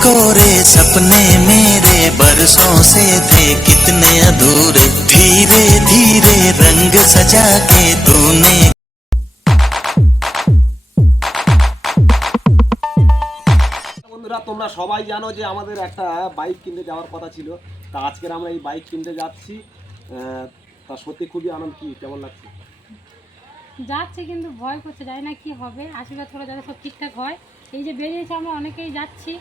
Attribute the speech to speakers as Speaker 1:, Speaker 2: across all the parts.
Speaker 1: कोरे सपने मेरे बरसों से थे कितने अधूरे धीरे धीरे रंग सजा के तूने
Speaker 2: বন্ধুরা তোমরা সবাই জানো যে আমাদের একটা বাইক কিনতে যাওয়ার কথা ছিল তা আজকের আমরা এই বাইক কিনতে যাচ্ছি আহ, তা সত্যি খুবই আনন্দ কি কেমন লাগছে
Speaker 3: যাচ্ছে কিন্তু ভয় করছে জানি না কি হবে আশীর্বাদ করে যাতে সব ঠিকঠাক হয় এই যে বেরিয়েছে আমরা অনেকেই যাচ্ছি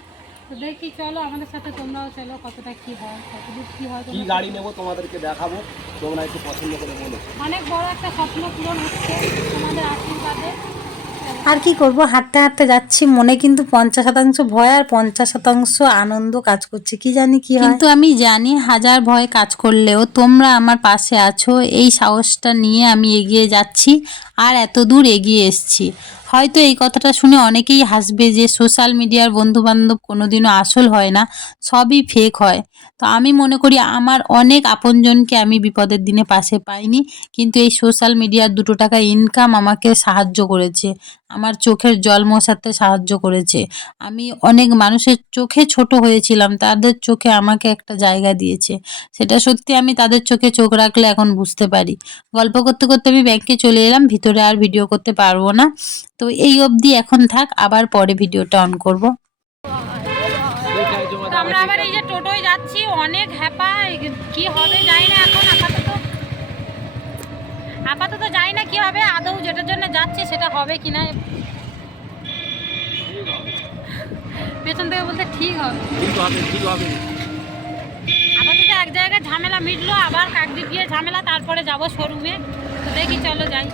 Speaker 3: তো দেখি চলো আমাদের সাথে তোমরাও চলো কতটা কি হয় কতদূর কি হয়
Speaker 2: কি গাড়ি নেব তোমাদেরকে দেখাবো তোমরা একটু পছন্দ করে বলো।
Speaker 3: অনেক বড় একটা স্বপ্ন পূরণ হচ্ছে তোমাদের আশীর্বাদে।
Speaker 4: আর কি করব? হাঁটতে হাঁটতে যাচ্ছি মনে কিন্তু পঞ্চাশ শতাংশ ভয় আর পঞ্চাশ শতাংশ আনন্দ কাজ করছে। কি জানি কি হয়।
Speaker 5: কিন্তু আমি জানি হাজার ভয় কাজ করলেও তোমরা আমার পাশে আছো এই সাহসটা নিয়ে আমি এগিয়ে যাচ্ছি আর এত দূর এগিয়ে এসছি। হয়তো এই কথাটা শুনে অনেকেই হাসবে যে সোশ্যাল মিডিয়ার বন্ধুবান্ধব কোনোদিনও আসল হয় না, সবই ফেক হয়। তো আমি মনে করি আমার অনেক আপনজনকে আমি বিপদের দিনে পাশে পাইনি, কিন্তু এই সোশ্যাল মিডিয়ার দুটো টাকা ইনকাম আমাকে সাহায্য করেছে। আমার চোখের জল মশাতে সাহায্য করেছে। আমি অনেক মানুষের চোখে ছোট হয়েছিলাম, তাদের চোখে আমাকে একটা জায়গা দিয়েছে। সেটা সত্যি আমি তাদের চোখে চোখ রাখলে এখন বুঝতে পারি। গল্প করতে করতে আমি ব্যাংকে চলে এলাম, ভিতরে আর ভিডিও করতে পারব না। তো এই অবধি এখন থাক আবার পরে ভিডিওটা অন করব।
Speaker 3: তো আমরা আবার এই যে টোটোয় যাচ্ছি অনেক হ্যাপা কি হবে জানি না এখন আপাতত। আপাতত জানি না কি হবে আদৌ যেটার জন্য যাচ্ছি সেটা হবে কি না। পেছন থেকে বলতে ঠিক হবে।
Speaker 2: ঠিক হবে ঠিক হবে।
Speaker 3: আপাতত এক জায়গায় ঝামেলা মিটলো আবার একদিক গিয়ে ঝামেলা তারপরে যাব শোরুমে তো দেখি চলো যাই?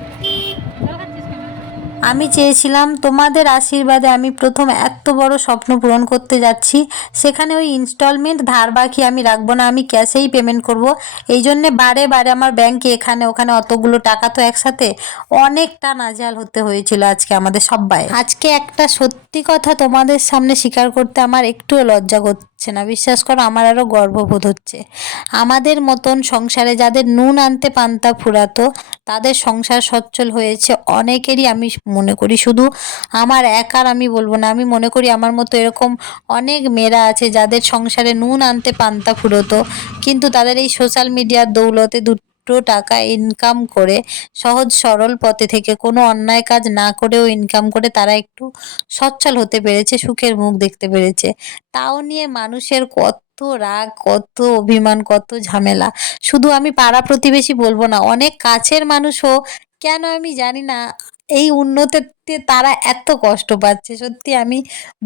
Speaker 4: আমি চেয়েছিলাম তোমাদের আশীর্বাদে আমি প্রথম এত বড় স্বপ্ন পূরণ করতে যাচ্ছি। সেখানে ওই ইনস্টলমেন্ট ধার বাকি আমি রাখব না, আমি ক্যাশেই পেমেন্ট করব। এই জন্যে বারে বারে আমার ব্যাংকে এখানে ওখানে অতগুলো টাকা তো একসাথে অনেকটা নাজাল হতে হয়েছিল আজকে আমাদের সবাই আজকে একটা সত্যি কথা তোমাদের সামনে স্বীকার করতে আমার একটুও লজ্জা করছে না। বিশ্বাস করো, আমার আরও গর্ববোধ হচ্ছে। আমাদের মতন সংসারে যাদের নুন আনতে পান্তা ফুরাতো, তাদের সংসার সচ্ছল হয়েছে অনেকেরই আমি মনে করি। শুধু আমার একার আমি বলব না, আমি মনে করি আমার মতো এরকম অনেক মেয়েরা আছে যাদের সংসারে নুন আনতে পান্তা ফুরোতো, কিন্তু তাদের এই সোশ্যাল মিডিয়ার দৌলতে দুটো টাকা ইনকাম করে সহজ সরল পথে থেকে কোনো অন্যায় কাজ না করেও ইনকাম করে তারা একটু সচ্ছল হতে পেরেছে, সুখের মুখ দেখতে পেরেছে। তাও নিয়ে মানুষের কত কত রাগ, কত অভিমান, কত ঝামেলা। শুধু আমি পাড়া প্রতিবেশী বলব না, অনেক কাছের মানুষও, কেন আমি জানি না, এই উন্নতিতে তারা এত কষ্ট পাচ্ছে, সত্যি আমি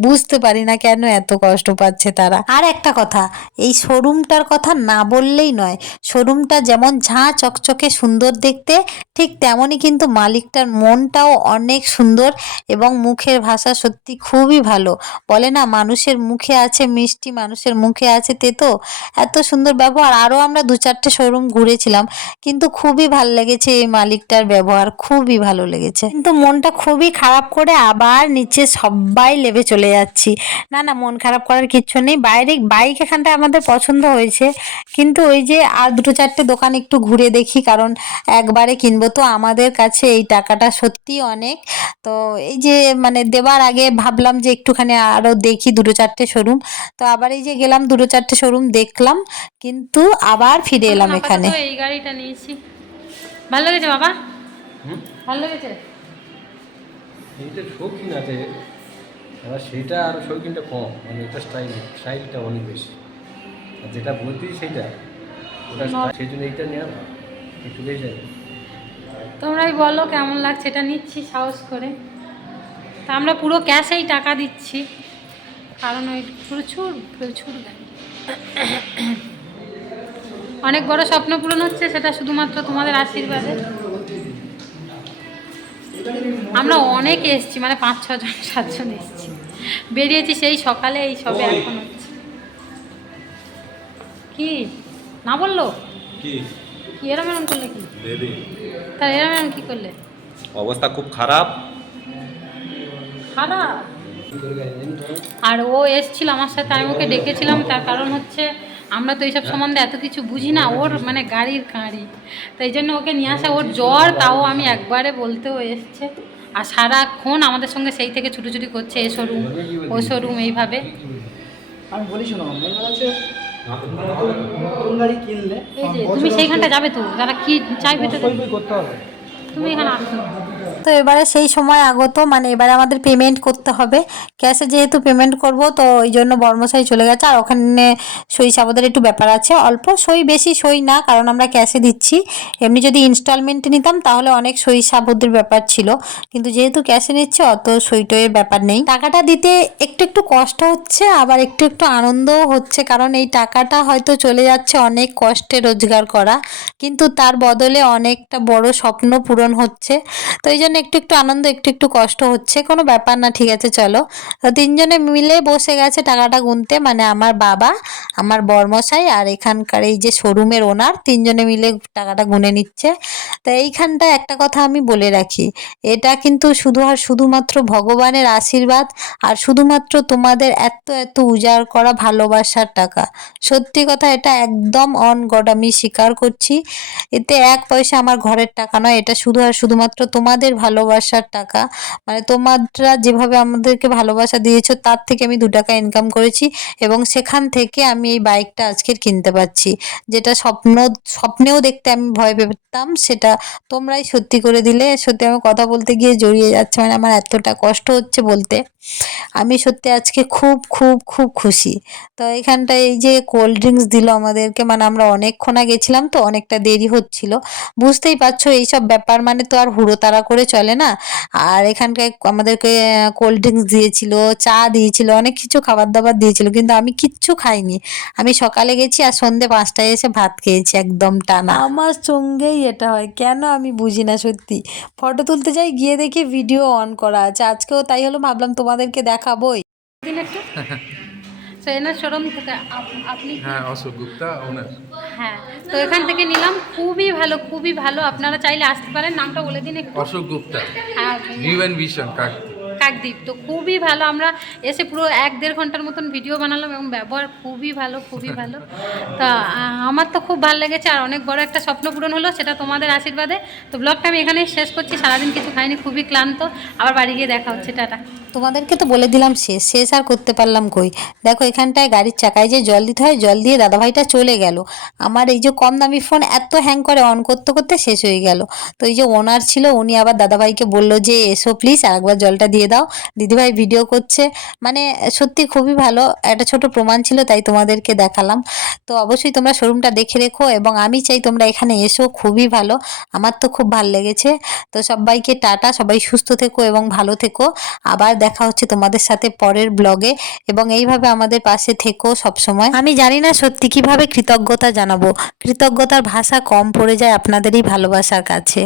Speaker 4: বুঝতে পারি না কেন এত কষ্ট পাচ্ছে তারা। আর একটা কথা, এই শোরুমটার কথা না বললেই নয়, শোরুমটা যেমন ঝাঁ চকচকে সুন্দর দেখতে, ঠিক তেমনই কিন্তু মালিকটার মনটাও অনেক সুন্দর এবং মুখের ভাষা সত্যি খুবই ভালো। বলে না, মানুষের মুখে আছে মিষ্টি, মানুষের মুখে আছে তেতো, এত সুন্দর ব্যবহার। আরও আমরা দু চারটে শোরুম ঘুরেছিলাম, কিন্তু খুবই ভালো লেগেছে এই মালিকটার ব্যবহার, খুবই ভালো লেগেছে। কিন্তু মনটা খুবই খারাপ করে আবার নিচে সবাই লেবে চলে যাচ্ছি। না না মন খারাপ করার কিচ্ছু নেই। বাইরে বাইক এখানটা আমাদের পছন্দ হয়েছে। কিন্তু ওই যে আর দুটো চারটে দোকান একটু ঘুরে দেখি কারণ একবারে কিনবো তো আমাদের কাছে এই টাকাটা সত্যি অনেক। তো এই যে মানে দেবার আগে ভাবলাম যে একটুখানি আরও দেখি দুটো চারটে শোরুম। তো আবার এই যে গেলাম দুটো চারটে শোরুম দেখলাম কিন্তু আবার ফিরে এলাম এখানে।
Speaker 3: এই গাড়িটা নিয়েছি। ভালো লেগেছে বাবা? ভালো লেগেছে?
Speaker 2: এইটা শৌখিন আছে এবার সেটা আর শৌখিনটা কম মানে এটা স্টাইল স্টাইলটা অনেক বেশি। আর যেটা বলছি সেটা ওটা সেই জন্য এইটা নেওয়া একটু বেশি
Speaker 3: তোমরাই বলো কেমন লাগছে এটা নিচ্ছি সাহস করে। তা আমরা পুরো ক্যাশেই টাকা দিচ্ছি কারণ ওই প্রচুর প্রচুর অনেক বড় স্বপ্ন পূরণ হচ্ছে সেটা শুধুমাত্র তোমাদের আশীর্বাদে। আমরা অনেক এসেছি মানে পাঁচ ছজন সাতজন এসছি। বেরিয়েছি সেই সকালে এই সবে এখন হচ্ছে। কি? না বলল?
Speaker 6: কি?
Speaker 3: এরম এরম করলে কি? তাহলে এরম এরম কি করলে?
Speaker 6: অবস্থা খুব খারাপ।
Speaker 3: খারাপ? আর ও এসছিল আমার সাথে আমি ওকে ডেকেছিলাম তার কারণ হচ্ছে আমরা তো এইসব সম্বন্ধে এত কিছু বুঝি না ওর মানে গাড়ির কাঁড়ি। তো এই জন্য ওকে নিয়ে আসা ওর জ্বর তাও আমি একবারে বলতেও এসছে। আর সারাক্ষণ আমাদের সঙ্গে সেই থেকে ছুটোছুটি করছে এ শোরুম ও শোরুম এইভাবে।
Speaker 7: আমি বলি শোনো
Speaker 3: তুমি সেইখানটা যাবে তো যারা কি চাইবে তুমি এখানে আসো।
Speaker 4: তো এবারে সেই সময় আগত মানে এবারে আমাদের পেমেন্ট করতে হবে। ক্যাশে যেহেতু পেমেন্ট করব, তো ওই জন্য বর্মশাই চলে গেছে। আর ওখানে সই সাবদের একটু ব্যাপার আছে। অল্প সই, বেশি সই না, কারণ আমরা ক্যাশে দিচ্ছি। এমনি যদি ইনস্টলমেন্টে নিতাম, তাহলে অনেক সই সাবদের ব্যাপার ছিল। কিন্তু যেহেতু ক্যাশে নিচ্ছে, অত সই টইয়ের ব্যাপার নেই। টাকাটা দিতে একটু একটু কষ্ট হচ্ছে, আবার একটু একটু আনন্দও হচ্ছে। কারণ এই টাকাটা হয়তো চলে যাচ্ছে অনেক কষ্টে রোজগার করা। কিন্তু তার বদলে অনেকটা বড় স্বপ্ন পূরণ হচ্ছে। তো এই জন্য একটু একটু আনন্দ, একটু একটু কষ্ট হচ্ছে, কোনো ব্যাপার না, ঠিক আছে, চলো। তো তিনজনে মিলে বসে গেছে টাকাটা গুনতে মানে আমার বাবা, আমার বর্মশাই আর এখানকার এই যে শোরুমের ওনার, তিনজনে মিলে টাকাটা গুনে নিচ্ছে। তো এইখানটা একটা কথা আমি বলে রাখি, এটা কিন্তু শুধু আর শুধুমাত্র ভগবানের আশীর্বাদ আর শুধুমাত্র তোমাদের এত এত উজাড় করা ভালোবাসার টাকা। সত্যি কথা, এটা একদম অন গড আমি স্বীকার করছি। এতে এক পয়সা আমার ঘরের টাকা নয়, এটা শুধু আর শুধুমাত্র তোমাদের ভালোবাসার টাকা। মানে তোমরা যেভাবে আমাদেরকে ভালোবাসা দিয়েছ, তার থেকে আমি দু টাকা ইনকাম করেছি এবং সেখান থেকে আমি এই বাইকটা আজকের কিনতে পারছি। যেটা স্বপ্ন, স্বপ্নেও দেখতে আমি ভয় পেতাম, সেটা তোমরাই সত্যি করে দিলে। সত্যি আমি কথা বলতে গিয়ে জড়িয়ে যাচ্ছে মানে আমার এতটা কষ্ট হচ্ছে বলতে। আমি সত্যি আজকে খুব খুব খুব খুশি। তো এখানটায় এই যে কোল্ড ড্রিঙ্কস দিল আমাদেরকে মানে আমরা অনেকক্ষণা গেছিলাম তো, অনেকটা দেরি হচ্ছিল। বুঝতেই পারছ এইসব ব্যাপার মানে তো আর হুড়োতাড়া করে চলে না? আর এখানকার আমাদেরকে কোল্ড ড্রিঙ্কস দিয়েছিল চা দিয়েছিল অনেক কিছু খাবার দাবার দিয়েছিল কিন্তু আমি কিচ্ছু খাইনি। আমি সকালে গেছি আর সন্ধে পাঁচটায় এসে ভাত খেয়েছি একদম টানা। আমার সঙ্গেই এটা হয় কেন আমি বুঝি না সত্যি? ফটো তুলতে যাই গিয়ে দেখি ভিডিও অন করা আছে। আজকেও তাই হলো ভাবলাম তোমাদেরকে দেখাবোই।
Speaker 3: দিন একটু তো এনার শোরুম থেকে আপনি
Speaker 8: হ্যাঁ অশোক গুপ্তা ওনার
Speaker 3: হ্যাঁ তো এখান থেকে নিলাম। খুবই ভালো খুবই ভালো। আপনারা চাইলে আসতে পারেন। নামটা বলে দিন একটু।
Speaker 8: অশোক গুপ্তা।
Speaker 3: হ্যাঁ
Speaker 8: ভিউ অ্যান্ড ভিশন কাক
Speaker 3: কাকদ্বীপ তো খুবই ভালো, আমরা এসে পুরো এক দেড় ঘণ্টার মতন ভিডিও বানালাম এবং ব্যবহার খুবই ভালো খুবই ভালো। তা আমার তো খুব ভালো লেগেছে আর অনেক বড় একটা স্বপ্ন পূরণ হলো, সেটা তোমাদের আশীর্বাদে। তো ব্লগটা আমি এখানেই শেষ করছি, সারাদিন কিছু খাইনি, খুবই ক্লান্ত। আবার বাড়ি গিয়ে দেখা হচ্ছে, টাটা।
Speaker 4: তোমাদেরকে তো বলে দিলাম শেষ শেষ আর করতে পারলাম কই? দেখো, এখানটায় গাড়ির চাকায় যে জল দিতে হয়, জল দিয়ে দাদাভাইটা চলে গেল। আমার এই যে কম দামি ফোন এত হ্যাং করে অন করতে করতে শেষ হয়ে গেল। তো এই যে ওনার ছিল, উনি আবার দাদাভাইকে বলল যে, এসো প্লিজ আরেকবার জলটা দিয়ে দাও। দিদিভাই ভিডিও করছে। মানে সত্যি খুবই ভালো। একটা ছোট প্রমাণ ছিল, তাই তোমাদেরকে দেখালাম। তো অবশ্যই তোমরা শোরুমটা দেখে রেখো এবং আমি চাই তোমরা এখানে এসো। খুবই ভালো। আমার তো খুব ভালো লেগেছে। তো সবাইকে টাটা। সবাই সুস্থ থেকো এবং ভালো থেকো। আবার দেখা হচ্ছে তোমাদের সাথে পরের ব্লগে এবং এইভাবে আমাদের পাশে থেকো সব সময় আমি জানি না সত্যি কীভাবে কৃতজ্ঞতা জানাব। কৃতজ্ঞতার ভাষা কম পড়ে যায় আপনাদেরই ভালোবাসার কাছে।